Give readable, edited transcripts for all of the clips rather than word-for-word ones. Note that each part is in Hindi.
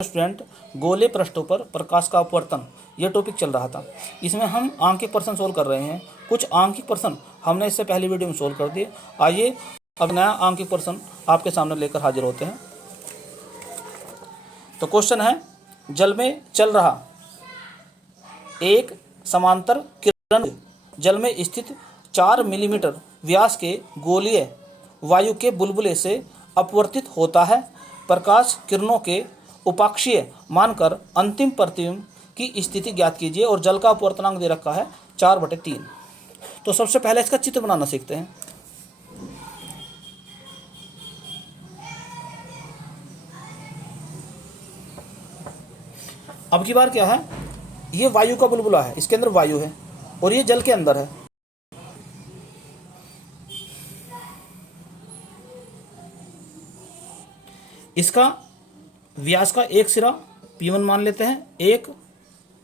स्टूडेंट, गोले पृष्ठों पर प्रकाश का अपवर्तन, ये टॉपिक चल रहा था। इसमें हम आंकिक प्रश्न सोल्व कर रहे हैं। कुछ आंकिक प्रश्न हमने इससे पहले वीडियो में सोल्व कर दिए। आइए अब नया आंकिक प्रश्न आपके सामने लेकर हाजिर होते हैं। तो क्वेश्चन है, जल में चल रहा एक समांतर किरण जल में स्थित 4 मिलीमीटर व्यास के गोलीय वायु के बुलबुले से अपवर्तित होता है। प्रकाश किरणों के उपाक्षीय मानकर अंतिम प्रतिबिंब की स्थिति ज्ञात कीजिए और जल का अपवर्तनांक दे रखा है 4/3। तो सबसे पहले इसका चित्र बनाना सीखते हैं। अब की बार क्या है, ये वायु का बुलबुला है, इसके अंदर वायु है और ये जल के अंदर है। इसका व्यास का एक सिरा P1 मान लेते हैं, एक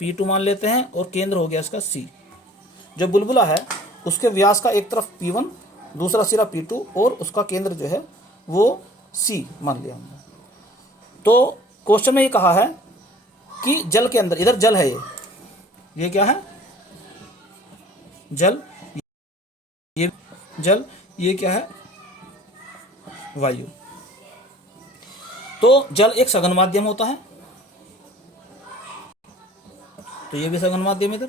P2 मान लेते हैं और केंद्र हो गया इसका C। जो बुलबुला है उसके व्यास का एक तरफ P1, दूसरा सिरा P2 और उसका केंद्र जो है वो C मान लिया हमने। तो क्वेश्चन में ये कहा है कि जल के अंदर, इधर जल है, ये क्या है, जल, ये जल, ये क्या है, वायु। तो जल एक सघन माध्यम होता है, तो ये भी सघन माध्यम इधर,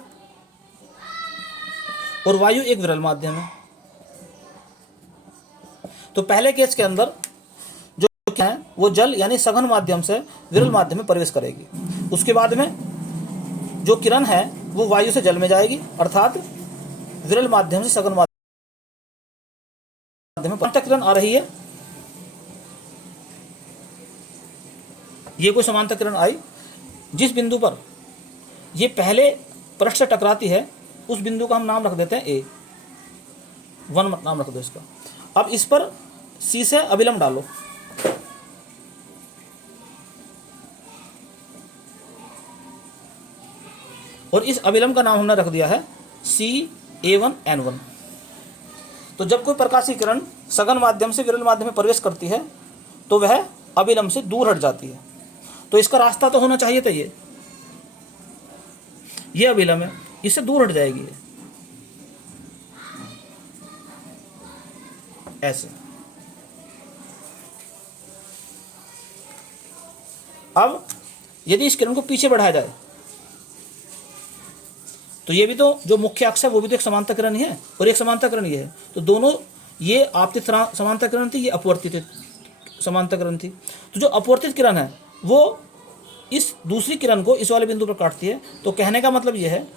और वायु एक विरल माध्यम है। तो पहले केस के अंदर जो क्या है वो जल यानी सघन माध्यम से विरल माध्यम में प्रवेश करेगी। उसके बाद में जो किरण है वो वायु से जल में जाएगी, अर्थात विरल माध्यम से सघन माध्यम में समांतर किरण आ रही है। ये कोई समांतर किरण आई, जिस बिंदु पर ये पहले पृष्ठ से टकराती है उस बिंदु का हम नाम रख देते हैं A1 नाम रख दो इसका। अब इस पर C से अभिलंब डालो, और इस अभिलंब का नाम हमने रख दिया है CA1N1। तो जब कोई प्रकाशीय किरण सघन माध्यम से विरल माध्यम में प्रवेश करती है तो वह अभिलंब से दूर हट जाती है। तो इसका रास्ता तो होना चाहिए था, ये अभिलंब है, इससे दूर हट जाएगी ये, ऐसे। अब यदि इस किरण को पीछे बढ़ाया जाए तो ये भी तो जो मुख्य अक्ष है वो भी तो एक समांतर किरण ही है और एक समांतर किरण ये है। तो दोनों, ये आपतित समांतर किरण थी, ये अपवर्तित समांतर किरण थी। तो जो अपवर्तित किरण है वो इस दूसरी किरण को इस वाले बिंदु पर काटती है। तो कहने का मतलब ये है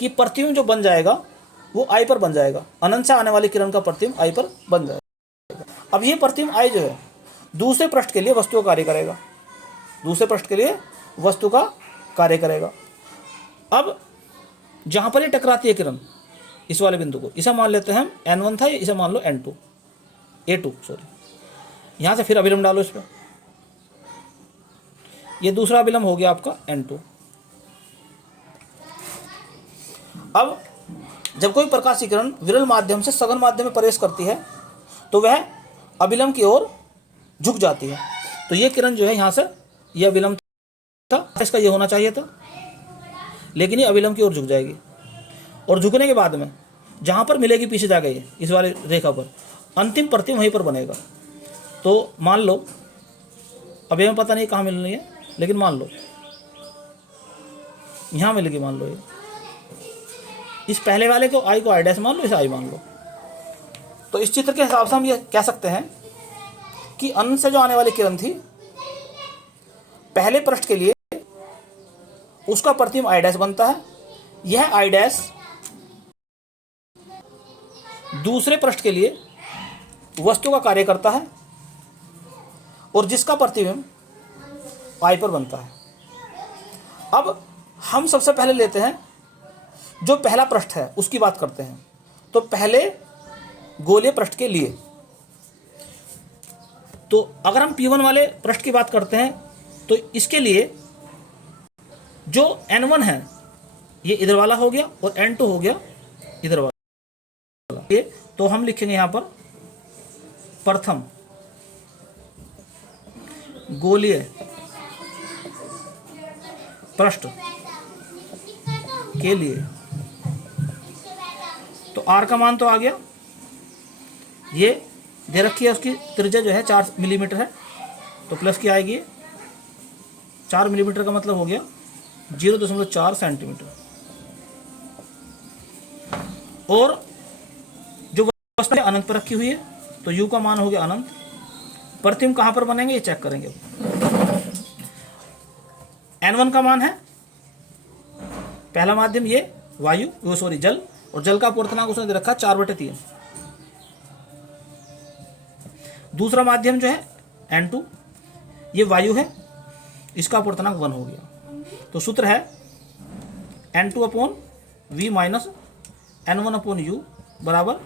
कि प्रतिबिंब जो बन जाएगा वो I पर बन जाएगा, अनंत से आने वाली किरण का प्रतिबिंब I पर बन जाएगा। अब ये प्रतिबिंब I जो है दूसरे पृष्ठ के लिए वस्तु का कार्य करेगा, दूसरे पृष्ठ के लिए वस्तु का कार्य करेगा। अब जहां पर ये टकराती है किरण इस वाले बिंदु को, इसे मान लेते हैं हम N1 था, इसे मान लो N2, A2 सॉरी। यहां से फिर अभिलंब डालो इस पर, ये दूसरा अभिलंब हो गया आपका N2। अब जब कोई प्रकाशीय किरण विरल माध्यम से सघन माध्यम में प्रवेश करती है तो वह अभिलंब की ओर झुक जाती है। तो ये किरण जो है यहाँ से, ये अभिलंब था, इसका ये होना चाहिए था, लेकिन ये अभिलंब की ओर झुक जाएगी। और झुकने के बाद में जहाँ पर मिलेगी पीछे जा गई इस वाली रेखा पर, अंतिम प्रतिबिंब वहीं पर बनेगा। तो मान लो, अभी हमें पता नहीं कहाँ मिलनी है, लेकिन मान लो यहाँ मिलेगी, मान लो ये इस पहले वाले को I को I' मान लो, इसे I मान लो। तो इस चित्र के हिसाब से हम ये कह सकते हैं कि अनंत से जो आने वाली किरण थी पहले पृष्ठ के लिए उसका प्रतिबिंब I' बनता है, यह I' दूसरे पृष्ठ के लिए वस्तु का कार्य करता है और जिसका प्रतिबिंब I पर बनता है। अब हम सबसे पहले लेते हैं जो पहला पृष्ठ है उसकी बात करते हैं। तो पहले गोलीय पृष्ठ के लिए, तो अगर हम P1 वाले पृष्ठ की बात करते हैं तो इसके लिए जो N1 है ये इधर वाला हो गया और N2 हो गया इधर वाला। ये तो हम लिखेंगे यहाँ पर प्रथम गोलीय पृष्ठ के लिए। तो r का मान तो आ गया, ये दे रखी है, उसकी त्रिज्या जो है 4 मिलीमीटर है, तो प्लस की आएगी 4 मिलीमीटर का मतलब हो गया 0.4 सेंटीमीटर। और जो वस्तु अनंत पर रखी हुई है, तो u का मान हो गया अनंत। प्रतिबिंब कहाँ पर बनेंगे ये चेक करेंगे। n1 का मान है, पहला माध्यम ये वायु, वो सॉरी जल, और जल का अपवर्तनांक उसने दे रखा 4/3। दूसरा माध्यम जो है n2, ये वायु है, इसका अपवर्तनांक 1 हो गया। तो सूत्र है n2/v माइनस n1/u बराबर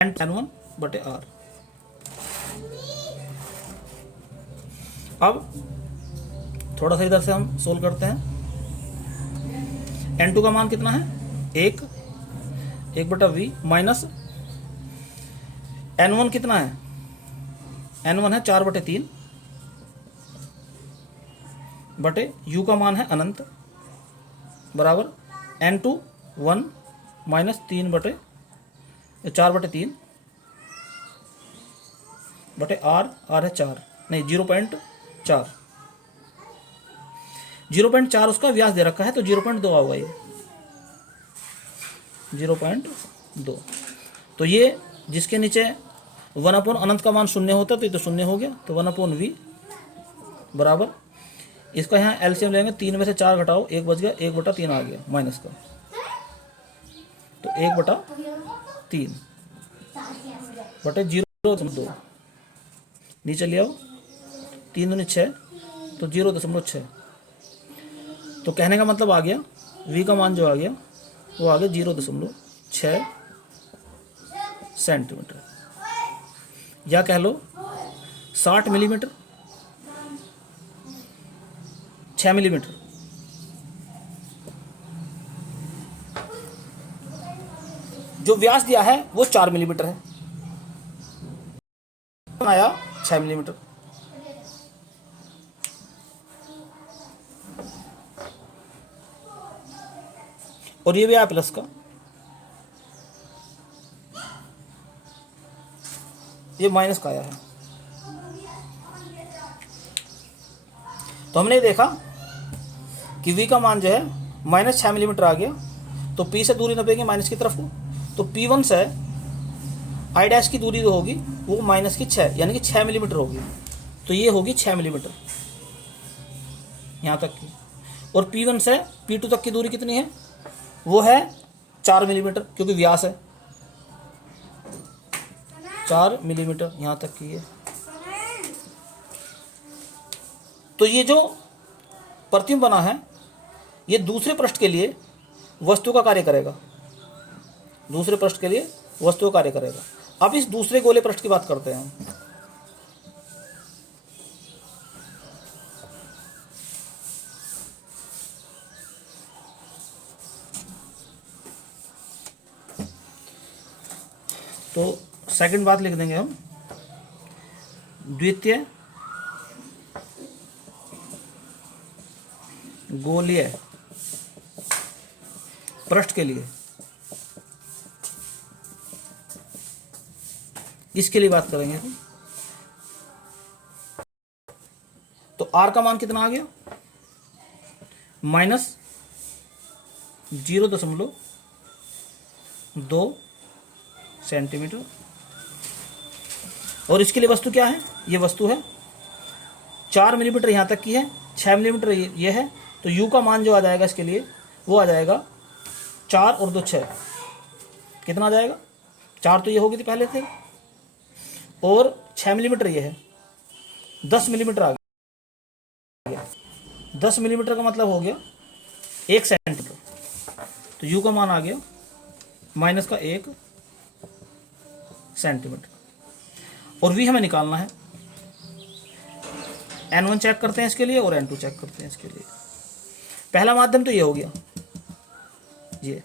n1/r। अब थोड़ा सा इधर से हम सोल्व करते हैं। n2 का मान कितना है, 1/v माइनस n1 कितना है, n1 है 4/3 बटे u का मान है अनंत बराबर n2 1 माइनस 4/3 बटे r है 4 नहीं 0.4। 0.4 उसका व्यास दे रखा है, तो 0.2 होगा ये 0.2। तो ये जिसके नीचे 1 अनंत का मान 0 होता तो ये तो 0 हो गया, तो 1/v बराबर, इसका यहाँ एलसीएम लेंगे, 3 में से 4 घटाओ 1 बच गया, 1/3 आ गया माइनस का, तो 1/3 बटे 0.2 नीचे ले आओ, 3 दूनी 6 तो 0.6। तो कहने का मतलब आ गया v का मान जो आ गया वो आ गया 0.6 सेंटीमीटर, या कह लो 60 मिलीमीटर, 6 मिलीमीटर। जो व्यास दिया है वो 4 मिलीमीटर है, आया 6 मिलीमीटर। और ये भी आया प्लस का, ये माइनस का आया है। तो हमने देखा कि v का मान जो है माइनस 6 मिलीमीटर आ गया, तो p से दूरी नपेंगे माइनस की तरफ को, तो p1 से i डैश की दूरी जो होगी वो माइनस की 6 यानी कि 6 मिलीमीटर होगी, तो ये होगी 6 मिलीमीटर यहाँ तक की। और p1 से p2 तक की दूरी कितनी है, वो है 4 मिलीमीटर, क्योंकि व्यास है 4 मिलीमीटर यहाँ तक की है। तो ये जो प्रतिबिंब बना है ये दूसरे पृष्ठ के लिए वस्तु का कार्य करेगा, दूसरे पृष्ठ के लिए वस्तु का कार्य करेगा। अब इस दूसरे गोले पृष्ठ की बात करते हैं। तो सेकंड बात लिख देंगे हम, द्वितीय गोलीय पृष्ठ के लिए, इसके लिए बात करेंगे हम। तो r का मान कितना आ गया, माइनस 0.2 सेंटीमीटर। और इसके लिए वस्तु क्या है, ये वस्तु है 4 मिलीमीटर यहाँ तक की है, 6 मिलीमीटर ये है, तो u का मान जो आ जाएगा इसके लिए वो आ जाएगा 4 और 2 6, कितना आ जाएगा, 4 तो ये होगी थी पहले से, और 6 मिलीमीटर ये है, 10 मिलीमीटर आ गया। 10 मिलीमीटर का मतलब हो गया 1 सेंटीमीटर, तो u का मान आ गया माइनस का 1 सेंटीमीटर। और v हमें निकालना है, n1 चेक करते हैं इसके लिए और n2 चेक करते हैं इसके लिए। पहला माध्यम तो ये हो गया, ये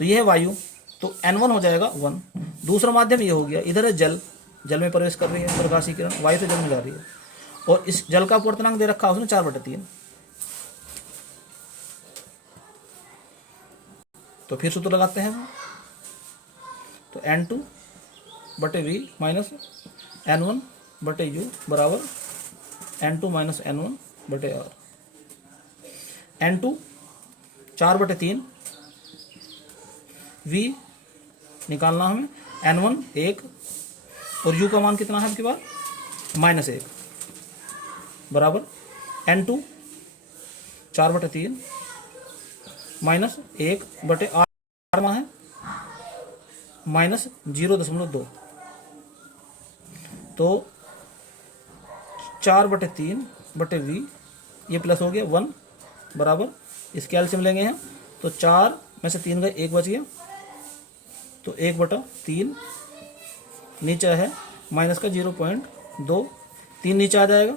तो ये है वायु, तो n1 हो जाएगा 1। दूसरा माध्यम ये हो गया, इधर है जल, जल में प्रवेश कर रही है प्रकाशीय किरण, वायु से जल में जा रही है, और इस जल का अपवर्तनांक दे रखा है उसने 4/3। तो फिर सूत्र लगाते हैं, तो N2/V माइनस N1/U बराबर N2 minus N1/R। N2 4/3, V निकालना हमें, N1 1 और U का मान कितना है आपके पास -1 बराबर N2 4/3 माइनस 1/R है -0.2, तो 4/3/V ये प्लस हो गया 1 बराबर, इसके एलसीएम लेंगे हम, तो 4 में से 3 गए 1 बच गया, तो 1/3 नीचे है माइनस का 0.2, 3 नीचे आ जाएगा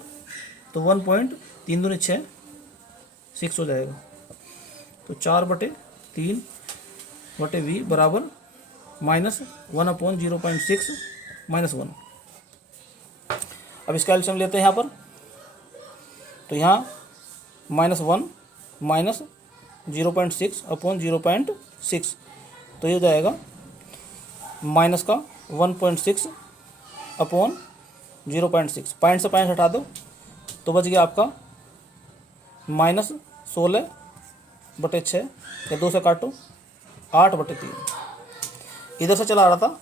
तो 1.3 दूनी 6 हो जाएगा, तो 4/3/V बराबर -1/0.6 -1। अब इसका एलसीएम लेते हैं यहाँ पर, तो यहाँ -1 माइनस 0.6/0.6, तो ये हो जाएगा माइनस का 1.6/0.6। पॉइंट से पॉइंट हटा दो तो बच गया आपका -16/6, या 2 से काटो 8/3। इधर से चला आ रहा था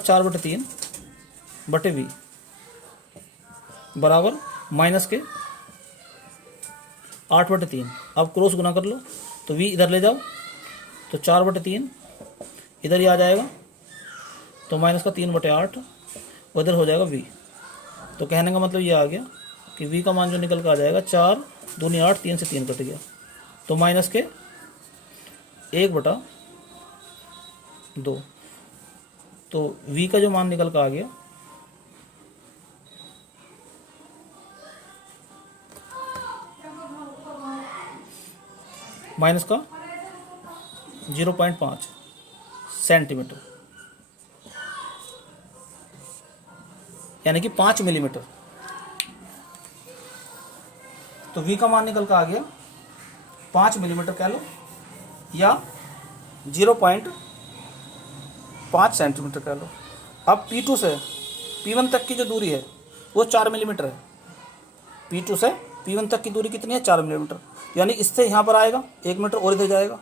4/3/V बराबर माइनस के 8/3। अब क्रॉस गुना कर लो, तो V इधर ले जाओ, तो 4/3 इधर ही आ जाएगा, तो माइनस का 3/8 उधर हो जाएगा V। तो कहने का मतलब ये आ गया कि V का मान जो निकल कर आ जाएगा 4 दूनी 8, 3 से 3 कट गया, तो माइनस के 1/2, तो V का जो मान निकल कर आ गया माइनस का 0.5 सेंटीमीटर, यानी कि 5 मिलीमीटर। तो V का मान निकल कर आ गया 5 मिलीमीटर कह लो, या 0.5 सेंटीमीटर कह लो। अब P2 से P1 तक की जो दूरी है वो 4 मिलीमीटर है। P2 से P1 तक की दूरी कितनी है 4 मिलीमीटर, यानी इससे यहाँ पर आएगा 1 मीटर और इधर जाएगा,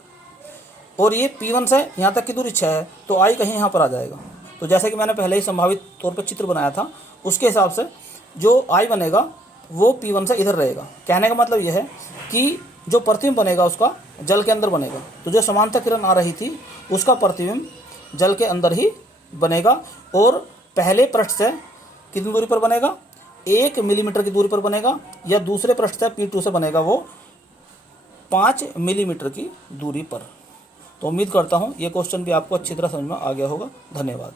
और ये P1 से यहाँ तक की दूरी 6 है, तो I कहीं यहाँ पर आ जाएगा। तो जैसे कि मैंने पहले ही संभावित तौर पर चित्र बनाया था, उसके हिसाब से जो I बनेगा वो P1 से इधर रहेगा। कहने का मतलब यह है कि जो प्रतिबिंब बनेगा उसका जल के अंदर बनेगा, तो जो समांतर किरण आ रही थी उसका प्रतिबिंब जल के अंदर ही बनेगा, और पहले पृष्ठ से कितनी दूरी पर बनेगा 1 मिलीमीटर की दूरी पर बनेगा, या दूसरे पृष्ठ से P2 से बनेगा वो 5 मिलीमीटर की दूरी पर। तो उम्मीद करता हूँ ये क्वेश्चन भी आपको अच्छी तरह समझ में आ गया होगा। धन्यवाद।